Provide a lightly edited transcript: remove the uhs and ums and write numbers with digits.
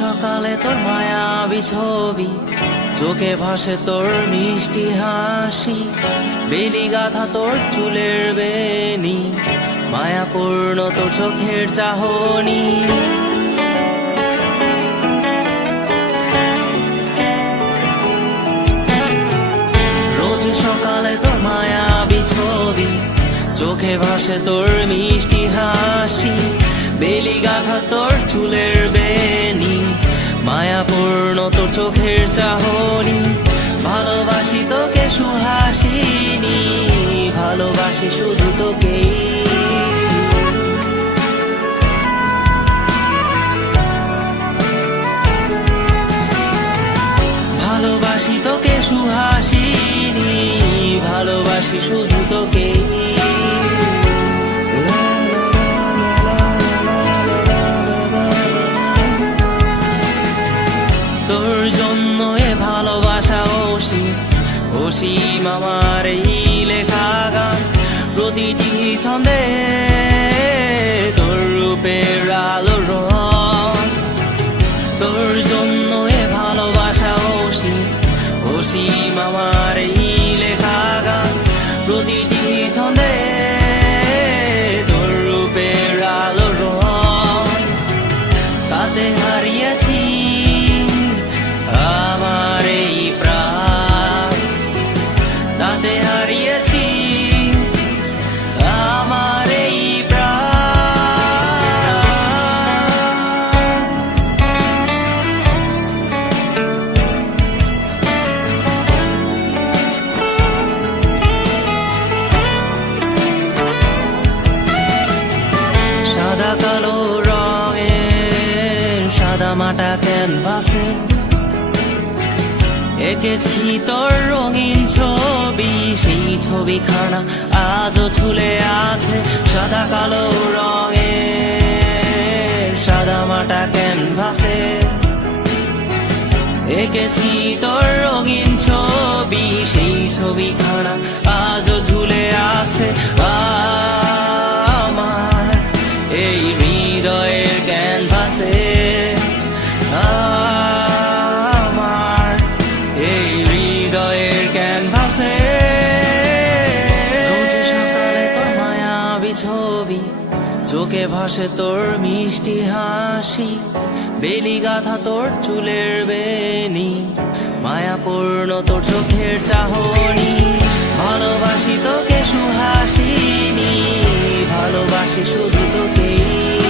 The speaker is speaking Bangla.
সকালে তোর মায়াবী ছবি, চোখে ভাসে তোর মিষ্টি হাসি, বেলি গাথা তোর চুলের বেনি, মায়াপূর্ণ তোর চোখের চাহনি। রোজ সকালে তোর মায়াবী ছবি, চোখে ভাসে তোর মিষ্টি হাসি, বেলি গাথা তোর চুলের বেনি, মায়াপূর্ণ তোর চোখের চাহনি। ভালোবাসি তোকে সুহাসিনী, ভালোবাসি শুধু তোকেই। ভালোবাসি তোকে সুহাসিনী, ভালোবাসি শুধু তোকেই। তোর জন্য এ ভালোবাসা অসীম, অসীম আমার এই লেখা গান, প্রতিটি ছন্দে তোর রূপের আলো রং। তোর জন্য এ ভালোবাসা অসীম, অসীম আমার এই লেখা গান, প্রতিটি ছন্দে তোর রূপের আলো রং। তাতে হারিয়েছি আমার এই প্রাণ, তাতে হারিয়েছি আমার এই প্রাণ। সাদা কালো রঙের সাদা মাটা ক্যানভাসে এঁকেছি তোর রঙিন ছবি, সেই ছবিখানা আজও ঝুলে আছে। সাদা কালো রঙের সাদা মাটা ক্যানভাসে এঁকেছি তোর রঙিন ছবি, সেই ছবিখানা আজও ঝুলে আছে আমার এই হৃদয়ের ক্যানভাসে। আমার এই হৃদয়ের ক্যানভাসে রোজ সকালে তোর মায়াবী ছবি, চোখে ভাসে তোর মিষ্টি হাসি, বেলি গাথা তোর চুলের বেনি, মায়াপূর্ণ তোর চোখের চাহনি। ভালোবাসি তোকে সুহাসিনী, ভালোবাসি শুধু তোকেই।